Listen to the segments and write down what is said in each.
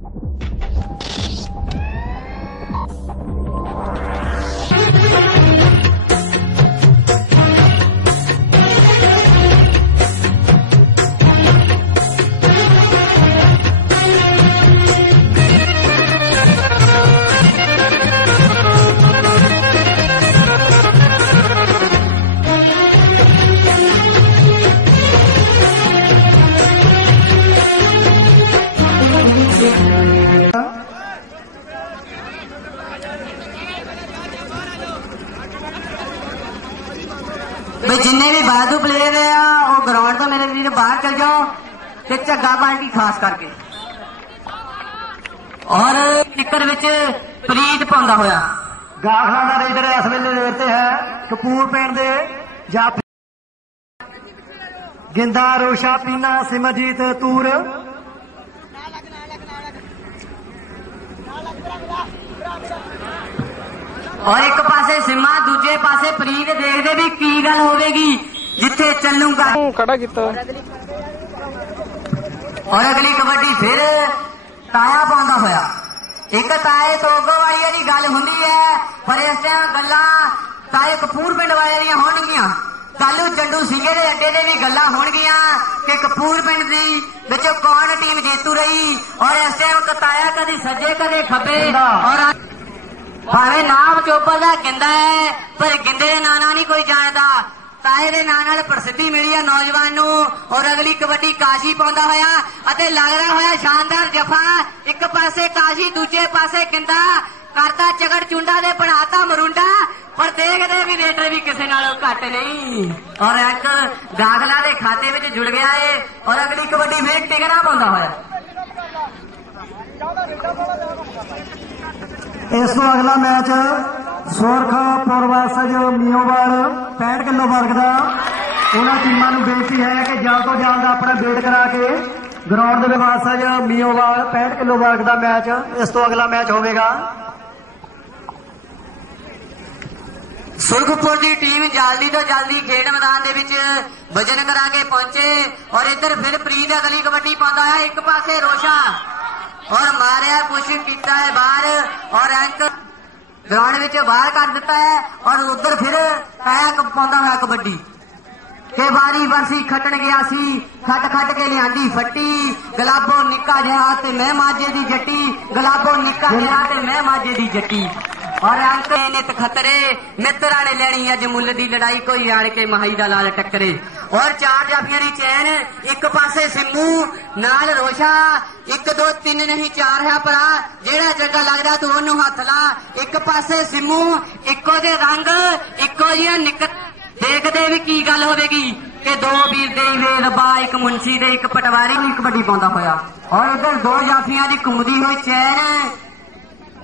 Thank you. ਵੀ ਜਿੰਨੇ ਵੀ ਬਾਦੂ player ਆ, ਉਹ ਗਰਾਊਂਡ ਤੋਂ ਮੇਰੇ ਵੀਰ ਬਾਹਰ ਚਲ ਜਾਓ ਤੇ ਝੱਗਾ ਪਾਰਟੀ ਖਾਸ ਕਰਕੇ। ਔਰ ਕਿੱਕਰ ਵਿੱਚ ਪ੍ਰੀਤ ਪਾਉਂਦਾ ਹੋਇਆ। ਗਾਖਾਂ ਦਾ ਰੇਡਰ ਇਸ ਵੇਲੇ ਰੇਡ ਤੇ ਹੈ, ਕਪੂਰ ਪਿੰਡ ਦੇ ਜਾਂ ਗਿੰਦਾ, ਰੋਸ਼ਾ, ਪੀਨਾ, ਸਿਮਰਜੀਤ, ਤੂਰ। ਔਰ ਇੱਕ ਪਾਸੇ ਸਿੰਮਾ ਦੂਜੇ ਪਾਸੇ ਪ੍ਰੀਤ ਦੇਖਦੇ ਵੀ ਕੀ ਗੱਲ ਹੋਵੇਗੀ ਜਿੱਥੇ ਚੱਲੂਗਾ। ਖੜਾ ਕੀਤਾ। ਔਰ ਅਗਲੀ ਕਬੱਡੀ ਫਿਰ ਤਾਇਆ ਪਾਉਂਦਾ ਹੋਇਆ। ਇੱਕ ਤਾਏ ਤੋਗੋ ਵਾਲੀ ਦੀ ਗੱਲ ਹੁੰਦੀ ਹੈ ਪਰ ਇਸ ਟਾਈਮ ਗੱਲਾਂ ਤਾਏ ਕਪੂਰ ਪਿੰਡ ਵਾਲਿਆਂ ਦੀਆਂ ਹੋਣਗੀਆਂ। ਕੱਲੂ ਚੰਡੂ ਸਿੰਘੇ ਦੇ ਅੱਡੇ ਦੇ ਵੀ ਗੱਲਾਂ ਹੋਣਗੀਆਂ ਕਿ ਕਪੂਰ ਪਿੰਡ ਦੀ ਵਿੱਚੋਂ ਕੌਣ ਟੀਮ ਜੇਤੂ ਰਹੀ ਔਰ ਇਸ ਟਾਈਮ ਕਤਾਇਆ ਕਦੀ ਸੱਜੇ ਕਦੇ ਖੱਬੇ ਔਰ ਭਾਵੇਂ ਨਾਮ ਚੋਪਰ ਦਾ ਗਿੰਦਾ ਹੈ, ਪਰ ਗਿੰਦੇ ਦੇ ਨਾਂ ਨਾਲ ਨਹੀਂ ਕੋਈ ਜਾਣਦਾ। ਤਾਏ ਦੇ ਨਾਂ ਨਾਲ ਪ੍ਰਸਿੱਧੀ ਮਿਲੀ ਹੈ ਨੌਜਵਾਨ ਨੂੰ। ਔਰ ਅਗਲੀ ਕਬੱਡੀ ਕਾਸ਼ੀ ਪਾਉਂਦਾ ਹੋਇਆ ਅਤੇ ਲੱਗਦਾ ਹੋਇਆ ਸ਼ਾਨਦਾਰ ਜਫਾ। ਇੱਕ ਪਾਸੇ ਕਾਸ਼ੀ ਦੂਜੇ ਪਾਸੇ ਗਿੰਦਾ। ਕਰਤਾ ਚਗੜ ਚੁੰਡਾ ਦੇ ਬਣਾਤਾ ਮਰੁੰਡਾ। ਪਰ ਦੇਖਦੇ ਵੀ ਰੇਟਰ ਵੀ ਕਿਸੇ ਨਾਲੋਂ ਘੱਟ ਨਹੀਂ। ਔਰ ਇੱਕ ਦਾਖਲਾ ਦੇ ਖਾਤੇ ਵਿੱਚ ਜੁੜ ਗਿਆ ਏ। ਔਰ ਅਗਲੀ ਕਬੱਡੀ ਫੇਰ ਟਿਕਣਾ ਪਾਉਂਦਾ ਹੋਇਆ। ਇਸ ਤੋਂ ਅਗਲਾ ਮੈਚ ਸੁਰਖ ਪੁਰਵਾਸਜ ਮੀਓਵਾਲ 65 ਕਿਲੋ ਵਰਗ ਦਾ। ਉਹਨਾਂ ਟੀਮਾਂ ਨੂੰ ਬੇਨਤੀ ਹੈ ਕਿ ਜਲਦ ਤੋਂ ਜਲਦ ਆਪਣਾ ਵੇਟ ਕਰਾ ਕੇ ਗਰਾਊਂਡ ਦੇ ਵਿਵਾਸਜ ਮੀਓਵਾਲ 65 ਕਿਲੋ ਵਰਗ ਦਾ ਮੈਚ ਇਸ ਤੋਂ ਅਗਲਾ ਮੈਚ ਹੋਵੇਗਾ। ਸੁਰਖਪੁਰ ਦੀ ਟੀਮ ਜਲਦੀ ਤੋਂ ਜਲਦੀ ਖੇਡ ਮੈਦਾਨ ਦੇ ਵਿੱਚ ਵਜਨ ਕਰਾ ਕੇ ਪਹੁੰਚੇ ਔਰ ਇੱਧਰ ਫਿਰ ਪ੍ਰੀਤ ਅਗਲੀ ਕਬੱਡੀ ਪਾਉਂਦਾ ਹੈ ਇੱਕ ਪਾਸੇ ਰੋਸ਼ਾ ਔਰ ਮਾਰਿਆ ਕੋਸ਼ਿਸ਼ ਕੀਤਾ ਹੈ ਬਾਹਰ। ਔਰ ਅੰਕ ਗਰਾਊਂਡ ਵਿੱਚ ਬਾਹਰ ਕਰ ਦਿੱਤਾ ਹੈ। ਔਰ ਉਧਰ ਫਿਰ ਕਾਇਆ ਕ- ਹੋਇਆ ਕਬੱਡੀ। ਕਿ ਵਾਰੀ ਬਰਸੀ ਖੱਟਣ ਗਿਆ ਸੀ, ਖੱਟ ਖੱਟ ਕੇ ਲਿਆਂਦੀ ਫੱਟੀ। ਗਲਾਬੋ ਨਿੱਕਾ ਜਿਹਾ ਤੇ ਮੈਂ ਮਾਝੇ ਦੀ ਜੱਟੀ। ਗਲਾਬੋ ਨਿੱਕਾ ਜਿਹਾ ਤੇ ਮੈਂ ਮਾਝੇ ਦੀ ਜੱਟੀ। ਔਰ ਅੰਕ ਨਿਤ ਤਖਤਰੇ ਮਿੱਤਰਾਂ ਨੇ ਲੈਣੀ ਅੱਜ ਮੁੱਲ ਦੀ ਲੜਾਈ। ਕੋਈ ਆਣ ਕੇ ਮਹਾਈ ਦਾ ਲਾਲ ਟੱਕਰੇ। ਔਰ ਚਾਰ ਜਾਫੀਆਂ ਦੀ ਚੈਨ, ਇੱਕ ਪਾਸੇ ਸਿੰਮੂ, ਨਾਲ ਰੋਸ਼ਾ, ਇੱਕ, ਦੋ, ਤਿੰਨ ਨਹੀਂ, ਚਾਰ ਹੈ ਭਰਾ। ਜਿਹੜਾ ਜੱਗਾ ਲੱਗਦਾ ਤੂੰ ਉਹਨੂੰ ਹੱਥ ਲਾ। ਇੱਕ ਪਾਸੇ ਸਿੰਮੂ, ਇੱਕੋ ਦੇ ਰੰਗ, ਇੱਕੋ ਜਿਹੀਆਂ ਨਿੱਕ ਦੇਖਦੇ ਵੀ ਕੀ ਗੱਲ ਹੋਵੇਗੀ ਕਿ ਦੋ ਵੀਰ ਦੇ ਵੇ ਰੱਬਾ ਇੱਕ ਮੁੰਸ਼ੀ ਦੇ, ਇੱਕ ਪਟਵਾਰੀ ਨੂੰ ਵੱਡੀ ਪਾਉਂਦਾ ਹੋਇਆ ਔਰ ਉਧਰ ਦੋ ਜਾਫੀਆਂ ਦੀ ਘੁੰਮਦੀ ਹੋਈ ਚੈਨ।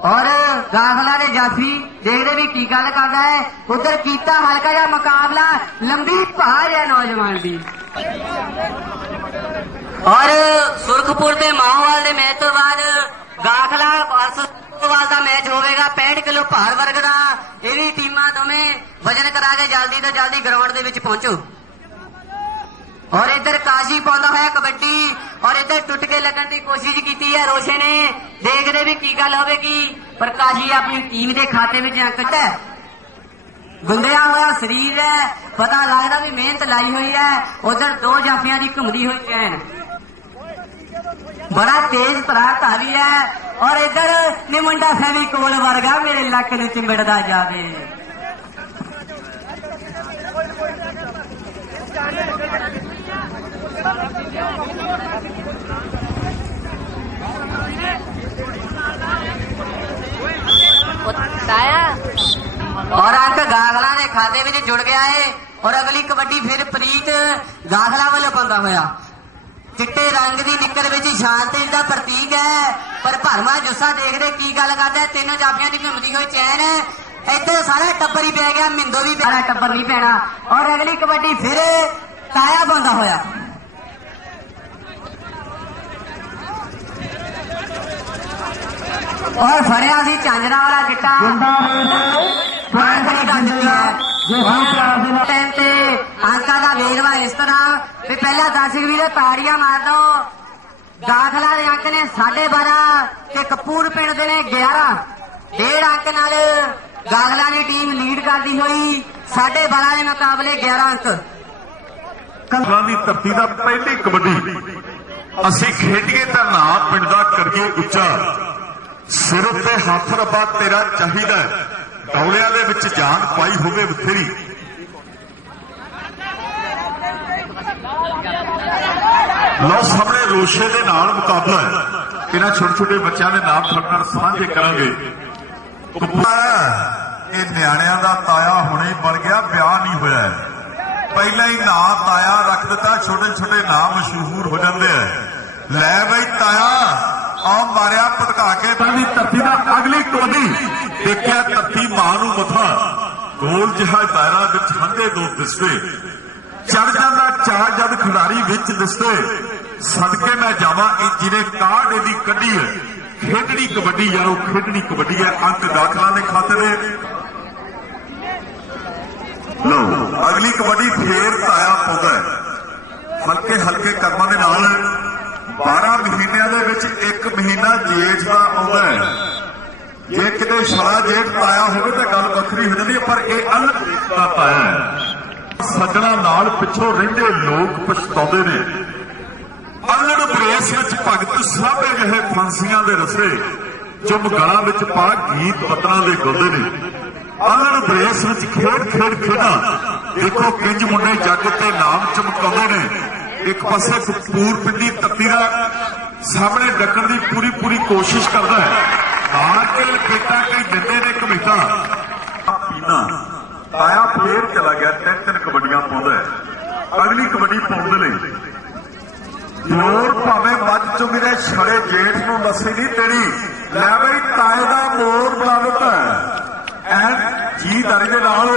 ਔਰ ਦਾਖਲਾ ਦੇ ਜਾਫੀ ਦੇਖਦੇ ਵੀ ਕੀ ਗੱਲ ਕਰਦਾ ਹੈ, ਉਧਰ ਕੀਤਾ ਹਲਕਾ ਜਿਹਾ ਮੁਕਾਬਲਾ, ਲੰਬੀ ਭਾਰ ਹੈ ਨੌਜਵਾਨ ਦੀ। ਔਰ ਸੁਰਖਪੁਰ ਤੇ ਮਾਹੌਵਾਲ ਦੇ ਮੈਚ ਤੋਂ ਬਾਅਦ ਗਾਖਲਾ ਵਰਸਵਾਲ ਦਾ ਮੈਚ ਹੋਵੇਗਾ 65 ਕਿਲੋ ਭਾਰ ਵਰਗ ਦਾ। ਇਹ ਵੀ ਟੀਮਾਂ ਦੋਵੇਂ ਵਜਨ ਕਰਾ ਕੇ ਜਲਦੀ ਤੋਂ ਜਲਦੀ ਗਰਾਊਂਡ ਦੇ ਵਿੱਚ ਪਹੁੰਚੋ। ਔਰ ਇੱਧਰ ਕਾਸ਼ੀ ਪਾਉਂਦਾ ਹੋਇਆ ਕਬੱਡੀ, ਔਰ ਇੱਧਰ ਟੁੱਟ ਕੇ ਲੱਗਣ ਦੀ ਕੋਸ਼ਿਸ਼ ਕੀਤੀ ਹੈ ਰੋਸ਼ੇ ਨੇ। ਦੇਖਦੇ ਵੀ ਕੀ ਗੱਲ ਹੋਵੇਗੀ, ਪਰ ਕਾਸ਼ੀ ਆਪਣੀ ਟੀਮ ਦੇ ਖਾਤੇ ਵਿੱਚ ਅੰਕ ਹੈ। ਗੁੰਦਿਆ ਹੋਇਆ ਸਰੀਰ ਹੈ, ਪਤਾ ਲੱਗਦਾ ਵੀ ਮਿਹਨਤ ਲਾਈ ਹੋਈ ਹੈ, ਉਧਰ ਦੋ ਜਾਫੀਆਂ ਦੀ ਘੁੰਮਦੀ ਹੋਈ ਚੈਨ। ਬੜਾ ਤੇਜ਼ ਭਰਾ ਧਾਰੀ ਹੈ, ਔਰ ਇੱਧਰ ਨਿਮੰਡਾ ਮੁੰਡਾ ਕੋਲ ਵਰਗਾ ਮੇਰੇ ਲੱਕ ਨੂੰ ਚਿੰਬੜਦਾ ਜਾਵੇ ਔਰ ਅੰਕ ਗਾਗਲਾ ਦੇ ਖਾਤੇ ਵਿੱਚ ਜੁੜ ਗਿਆ ਏ ਔਰ ਅਗਲੀ ਕਬੱਡੀ ਫਿਰ ਪ੍ਰੀਤ ਗਾਗਲਾ ਵੱਲੋਂ ਪਾਉਂਦਾ ਹੋਇਆ। ਚਿੱਟੇ ਰੰਗ ਦੀ ਨਿੱਕਰ ਵਿੱਚ ਸ਼ਾਂਤੀ ਦਾ ਪ੍ਰਤੀਕ ਹੈ। ਪਰ ਭਰਮਾ ਜੁੱਸਾ ਦੇਖਦੇ ਕੀ ਗੱਲ ਕਰਦਾ ਤਿੰਨ ਜਾਫੀਆਂ ਦੀ ਘੁੰਮਦੀ ਹੋਈ ਚੈਨ। ਇੱਥੇ ਸਾਰਾ ਟੱਬਰ ਹੀ ਪੈ ਗਿਆ, ਮਿੰਦੋ ਵੀ ਸਾਰਾ ਟੱਬਰ ਨਹੀਂ ਪੈਣਾ। ਔਰ ਅਗਲੀ ਕਬੱਡੀ ਫਿਰ ਤਾਇਆ ਬੰਦਾ ਹੋਇਆ। ਔਰ ਫੜਿਆ ਸੀ ਚਾਂਜਰਾ ਵਾਲਾ ਗਿੱਟਾ। ਗੁੰਡਾ ਰੇਡ ਪੁਆਇੰਟ ਹੈ ਜੇ ਹੁਣ ਪਿਆਰ ਦੇ ਨਾਲ ਟਾਈਮ ਤੇ ਅੰਕਾਂ ਦਾ ਵੇਰਵਾ ਇਸ ਤਰ੍ਹਾਂ ਵੀ ਪਹਿਲਾਂ ਦਰਸ਼ਕ ਵੀਰੋ ਤਾੜੀਆਂ ਮਾਰ ਦੋ ਦਾਖਲਾ ਦੇ ਅੰਕ ਨੇ 12.5 ਤੇ ਕਪੂਰ ਪਿੰਡ ਦੇ ਨੇ 11 ਡੇਢ ਅੰਕ ਨਾਲ ਗਾਗਲਾ ਦੀ ਟੀਮ ਲੀਡ ਕਰਦੀ ਹੋਈ 12.5 ਦੇ ਮੁਕਾਬਲੇ 11 ਅੰਕ ਕਲਾਂ ਦੀ ਧਰਤੀ ਦਾ ਪਹਿਲੀ ਕਬੱਡੀ। ਅਸੀਂ ਖੇਡੀਏ ਤਾਂ ਨਾ, ਪਿੰਡ ਦਾ ਕਰੀਏ ਉੱਚਾ। ਸਿਰ ਤੇ ਹੱਥ ਰੱਬਾ ਤੇਰਾ ਚਾਹੀਦਾ ਹੈ। ਦੇ ਵਿੱਚ ਜਾਨ ਪਾਈ ਹੋਵੇ ਬਥੇਰੀ। ਲਓ ਸਾਹਮਣੇ ਰੋਸ਼ੇ ਦੇ ਨਾਲ ਮੁਕਾਬਲਾ ਹੈ। ਇਹਨਾਂ ਛੋਟੇ ਛੋਟੇ ਬੱਚਿਆਂ ਦੇ ਨਾਮ ਤੁਹਾਡੇ ਨਾਲ ਸਾਂਝੇ ਕਰਾਂਗੇ। ਇਹ ਨਿਆਣਿਆਂ ਦਾ ਤਾਇਆ ਹੁਣੇ ਬਣ ਗਿਆ, ਵਿਆਹ ਨਹੀਂ ਹੋਇਆ ਪਹਿਲਾਂ ਹੀ ਨਾਂ ਤਾਇਆ ਰੱਖ ਦਿੱਤਾ ਛੋਟੇ ਛੋਟੇ ਨਾਮ ਮਸ਼ਹੂਰ ਹੋ ਜਾਂਦੇ ਆ ਲੈ ਬਈ ਤਾਇਆ ਆ ਮਾਰਿਆ ਪਟਕਾ ਕੇ। ਤਾਂ ਵੀ ਧਰਤੀ ਦਾ ਅਗਲੀ ਟੋਲੀ ਦੇਖਿਆ, ਧਰਤੀ ਮਾਂ ਨੂੰ ਮਥਾ। ਗੋਲ ਜਿਹਾ ਦਾਇਰਾ ਵਿੱਚ ਹੰਦੇ ਦੋ ਦਿਸਦੇ। ਚੜ ਜਾਂਦਾ ਚਾਰ ਜਦ ਖਿਡਾਰੀ ਵਿੱਚ ਦਿਸਦੇ। ਸਦਕੇ ਮੈਂ ਜਾਵਾਂ, ਇਹ ਜਿਹਨੇ ਕਾਢ ਇਹਦੀ ਕੱਢੀ ਹੈ। ਖੇਡਣੀ ਕਬੱਡੀ ਯਾਰੋ, ਖੇਡਣੀ ਕਬੱਡੀ ਹੈ। ਅੰਕ ਦਾਖਲਾਂ ਦੇ ਖਾਤੇ ਦੇ। ਅਗਲੀ ਕਬੱਡੀ ਫੇਰ ਤਾਇਆ ਪਾਉਂਦਾ ਹਲਕੇ ਹਲਕੇ ਕਰਮਾਂ ਦੇ ਨਾਲ 12 ਮਹੀਨਿਆਂ ਦੇ ਵਿੱਚ ਇੱਕ ਮਹੀਨਾ ਜੇਠ ਦਾ ਆਉਂਦਾ ਹੈ। ਜੇ ਕਿਤੇ ਸਾਰਾ ਜੇਠ ਤਾਇਆ ਹੋਵੇ ਤਾਂ ਗੱਲ ਵੱਖਰੀ ਹੋ ਜਾਂਦੀ ਹੈ, ਪਰ ਇਹ ਅਲੱਗ ਦਾ ਤਾਇਆ ਸੱਜਣਾ ਨਾਲ ਪਿੱਛੋਂ ਰਹਿੰਦੇ ਲੋਕ ਪਛਤਾਉਂਦੇ ਨੇ। ਅਲੜ ਬਰੇਸ ਵਿੱਚ ਭਗਤ ਸਾਹੇ ਗਏ ਫਾਂਸੀਆਂ ਦੇ ਰਸੇ ਚੁੰਮ ਗਲਾਂ ਵਿੱਚ ਪਾ ਗੀਤ ਪਤਰਾਂ ਦੇ ਗਾਉਂਦੇ ਨੇ। ਅਲੜ ਬਰੇਸ ਵਿੱਚ ਖੇਡ ਖੇਡ ਖੇਡਾਂ, ਦੇਖੋ ਕਿੰਜ ਮੁੰਡੇ ਜੱਗ ਤੇ ਨਾਮ ਚਮਕਾਉਂਦੇ ਨੇ। ਇੱਕ ਪਾਸੇ ਕਪੂਰ ਪਿੰਡੀ ਤੱਤੀ ਦਾ ਸਾਹਮਣੇ ਡੱਕਣ ਦੀ ਪੂਰੀ ਪੂਰੀ ਕੋਸ਼ਿਸ਼ ਕਰਦਾ ਹੈ। ਮਾਰ ਕੇ ਲਪੇਟਾ ਕਈ ਦਿੰਦੇ ਨੇ ਕਮੇਟਾ ਪੀਣਾ। ਆਇਆ ਫੇਰ ਚਲਾ ਗਿਆ ਤਿੰਨ ਤਿੰਨ ਕਬੱਡੀਆਂ ਪਾਉਂਦਾ ਅਗਲੀ ਕਬੱਡੀ ਪਾਉਣ ਦੇ ਲਈ। ਜੋਰ ਭਾਵੇਂ ਵੱਜ ਚੁੰਗੀ ਦੇ ਛੜੇ ਜੇਠ ਨੂੰ ਲੱਸੀ ਨਹੀਂ ਤੇਰੀ ਲੈ ਬਈ ਤਾਏ ਦਾ ਮੋਰ ਬਣਾ ਦਿੱਤਾ ਐਨ ਜੀ ਦਰੀ ਦੇ ਨਾਲ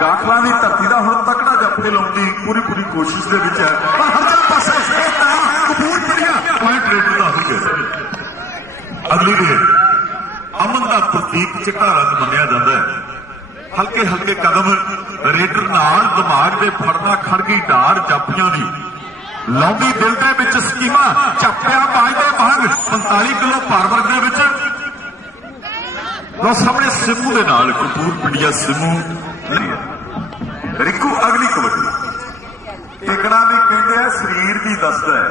ਗਾਖਲਾਂ ਦੀ ਧਰਤੀ ਦਾ ਹੁਣ ਤਕੜਾ ਜੱਫੇ ਲਾਉਣ ਦੀ ਪੂਰੀ ਪੂਰੀ ਕੋਸ਼ਿਸ਼ ਦੇ ਵਿੱਚ ਹੈ। ਪਰ ਹਰ ਜਾ ਪਾਸੇ ਇਹ ਤਾਇਆ ਕਬੂਲ ਕਰਿਆ ਪੁਆਇੰਟ ਰੇਟ ਦਾ ਹੋ ਗਿਆ ਅਗਲੀ ਦੇ। ਅਮਨ ਦਾ ਚਿੱਟਾ ਰੰਗ ਮੰਨਿਆ ਜਾਂਦਾ ਹੈ। ਹਲਕੇ ਹਲਕੇ ਕਦਮ ਰੇਡਰ ਨਾਲ ਦਿਮਾਗ ਦੇ ਫੜਨਾ ਖੜਗੀ ਢਾਰ ਜਾਪੀਆਂ ਦੀ। ਲੌਂਡੀ ਦਿਲ ਦੇ ਵਿੱਚ ਸਕੀਮਾ ਚੱਪਿਆ ਬਾਜ ਦੇ 45 ਕਿਲੋ ਭਾਰ ਵਰਗ ਦੇ ਵਿੱਚ। ਲੋ ਸਾਹਮਣੇ ਸਿਮੂ ਦੇ ਨਾਲ ਕਪੂਰ ਪਿੰਡੀਆ ਸਿਮੂ। ਰਿਕੂ, ਅਗਲੀ ਕਬੱਡੀ। ਟਿਕਣਾ ਵੀ ਕਹਿੰਦੇ ਆ ਸਰੀਰ ਵੀ ਦੱਸਦਾ ਹੈ।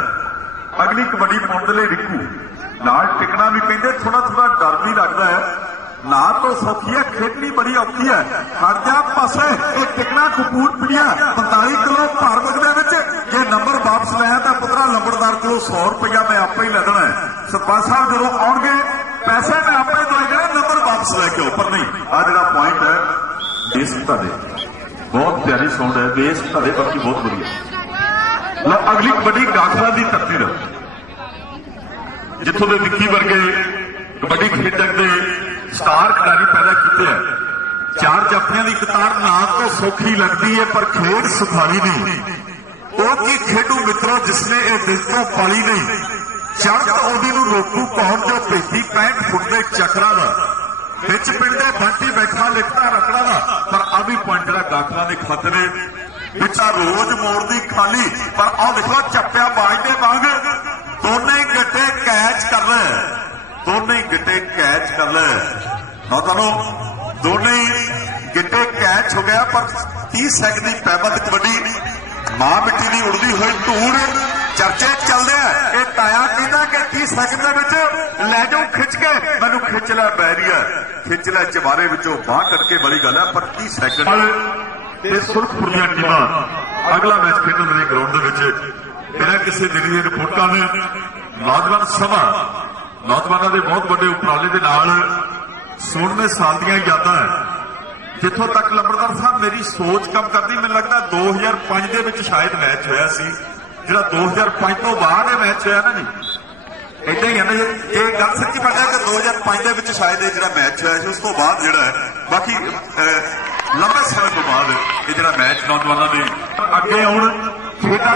ਅਗਲੀ ਕਬੱਡੀ ਪਾਉਣ ਦੇ ਲਈ ਰਿਕੂ। ਨਾਲ ਟਿਕਣਾ ਵੀ ਕਹਿੰਦੇ ਥੋੜਾ ਥੋੜਾ ਡਰ ਵੀ ਲੱਗਦਾ ਹੈ। ਨਾ ਤਾਂ ਸੌਖੀ ਹੈ ਖੇਡਣੀ ਬੜੀ ਔਖੀ ਹੈ ਹਟ ਜਾ ਪਾਸੇ ਇਹ ਟਿਕਣਾ ਕਪੂਰ ਪਿੰਡੀਆ 45 ਕਿਲੋ ਭਾਰ ਵਰਗ ਦੇ ਵਿੱਚ ਜੇ ਨੰਬਰ ਵਾਪਸ ਲਿਆ ਤਾਂ ਪੁੱਤਰਾ ਲੰਬੜਦਾਰ ਕੋਲੋਂ 100 ਰੁਪਇਆ ਮੈਂ ਆਪੇ ਹੀ ਲੈ ਦੇਣਾ ਹੈ ਸਰਪੰਚ ਸਾਹਿਬ ਜਦੋਂ ਆਉਣਗੇ ਪੈਸੇ ਮੈਂ ਆਪੇ ਦੇ ਦੇਣਾ ਨੰਬਰ ਵਾਪਸ ਲੈ ਕੇ ਆਓ ਪਰ ਨਹੀਂ। ਆ ਜਿਹੜਾ ਪੁਆਇੰਟ ਹੈ ਬੇਸ ਤੁਹਾਡੇ ਬਹੁਤ ਪਿਆਰੀ ਸਾਊਂਡ ਹੈ ਬੇਸ ਤੁਹਾਡੇ ਬਾਕੀ ਬਹੁਤ ਵਧੀਆ। ਲਓ, ਅਗਲੀ ਕਬੱਡੀ ਗਾਖਲਾ ਦੀ ਧਰਤੀ ਦਾ। ਜਿੱਥੋਂ ਦੇ ਵਿੱਕੀ ਵਰਗੇ ਕਬੱਡੀ ਖੇਡਣ ਦੇ ਸਟਾਰ ਖਿਡਾਰੀ ਪੈਦਾ ਕੀਤੇ ਆ। ਚਾਰ ਜਾਫੀਆਂ ਦੀ ਕਤਾਰ ਨਾ ਤੋਂ ਸੌਖੀ ਲੱਗਦੀ ਹੈ ਪਰ ਖੇਡ ਸੁਖਾਲੀ ਨਹੀਂ। ਉਹ ਕੀ ਖੇਡੂ ਮਿੱਤਰੋ ਜਿਸਨੇ ਇਹ ਦਿਲ ਪਾਲੀ ਨਹੀਂ? ਚੜ੍ਹਤ ਉਹਦੀ ਨੂੰ ਰੋਕੂ ਕੌਣ ਜੋ 35 65 ਫੁੱਟ ਦੇ ਚੱਕਰਾਂ ਦਾ? ਵਿੱਚ ਪਿੰਡ ਦੇ ਬੰਟੀ ਬੈਠਾ ਲਿਖਦਾ ਰਕੜਾ ਦਾ, ਪਰ ਆ ਵੀ ਪੁਆਇੰਟ ਦਾ ਦਾਖਲਾ ਦੇ ਖਤਰੇ ਵਿੱਚਾ ਰੋਜ਼ ਮੋੜਦੀ ਖਾਲੀ, ਪਰ ਆਹ ਦੇਖੋ, ਚੱਪਿਆ ਬਾਜ ਦੇ ਵਾਂਗ ਦੋਨੇ ਹੀ ਗੱਟੇ ਕੈਚ ਕਰ ਰਹੇ ਦੋਨੇ ਗਿੱਟੇ ਕੈਚ ਕਰ ਲੈ ਨਾ ਤੁਹਾਨੂੰ ਦੋਨੇ ਗਿੱਟੇ ਕੈਚ ਹੋ ਗਿਆ, ਪਰ 30 ਸੈਕਿੰਡ ਦੀ ਪੈਬੰਦ ਕਬੱਡੀ ਮਾਂ ਮਿੱਟੀ ਦੀ ਉੜਦੀ ਹੋਈ ਧੂੜ ਚਰਚੇ ਚੱਲਦੇ ਆ। ਇਹ ਤਾਇਆ ਕਹਿੰਦਾ ਕਿ 30 ਸੈਕਿੰਡ ਦੇ ਵਿੱਚ ਲੈ ਜਾਓ ਖਿੱਚ ਕੇ। ਮੈਨੂੰ ਖਿੱਚ ਲੈ ਬੈਰੀਆ ਖਿੱਚ ਲੈ ਚਵਾਰੇ ਵਿੱਚੋਂ ਬਾਹ ਕੱਢ ਕੇ ਬੜੀ ਗੱਲ ਹੈ ਪਰ 30 ਸੈਕਿੰਡ ਤੇ ਸੁਰਖਪੁਰ ਦੀਆਂ ਟੀਮਾਂ ਅਗਲਾ ਮੈਚ ਖੇਡਣ ਦੇ ਗਰਾਊਂਡ ਦੇ ਵਿੱਚ ਬਿਨਾਂ ਕਿਸੇ ਦਿਨ ਰਿਪੋਰਟਾਂ ਨੇ ਨੌਜਵਾਨ ਸਭਾ ਨੌਜਵਾਨਾਂ ਦੇ ਬਹੁਤ ਵੱਡੇ ਉਪਰਾਲੇ ਦੇ ਨਾਲ 16ਵੇਂ ਸਾਲ ਦੀਆਂ ਯਾਦਾਂ ਜਿੱਥੋਂ ਤੱਕ ਲੰਬੜਦਾਰ ਸਾਹਿਬ ਮੇਰੀ ਸੋਚ ਕੰਮ ਕਰਦੀ ਮੈਨੂੰ ਲੱਗਦਾ 2005 ਦੇ ਵਿੱਚ ਸ਼ਾਇਦ ਮੈਚ ਹੋਇਆ ਸੀ। ਜਿਹੜਾ 2005 ਤੋਂ ਬਾਅਦ ਇਹ ਮੈਚ ਹੋਇਆ ਨਾ ਜੀ। ਇਦਾਂ ਹੀ ਹੈ ਨਾ ਜੀ, ਇਹ ਗੱਲ ਸੱਚੀ ਪਤਾ ਕਿ 2005 ਦੇ ਵਿੱਚ ਸ਼ਾਇਦ ਇਹ ਜਿਹੜਾ ਮੈਚ ਹੋਇਆ ਸੀ ਉਸ ਤੋਂ ਬਾਅਦ ਜਿਹੜਾ ਹੈ ਬਾਕੀ ਲੰਬੇ ਸਮੇਂ ਤੋਂ ਬਾਅਦ ਇਹ ਜਿਹੜਾ ਮੈਚ ਨੌਜਵਾਨਾਂ ਦੇ ਅੱਗੇ ਆਉਣ ਖੇਡਾਂ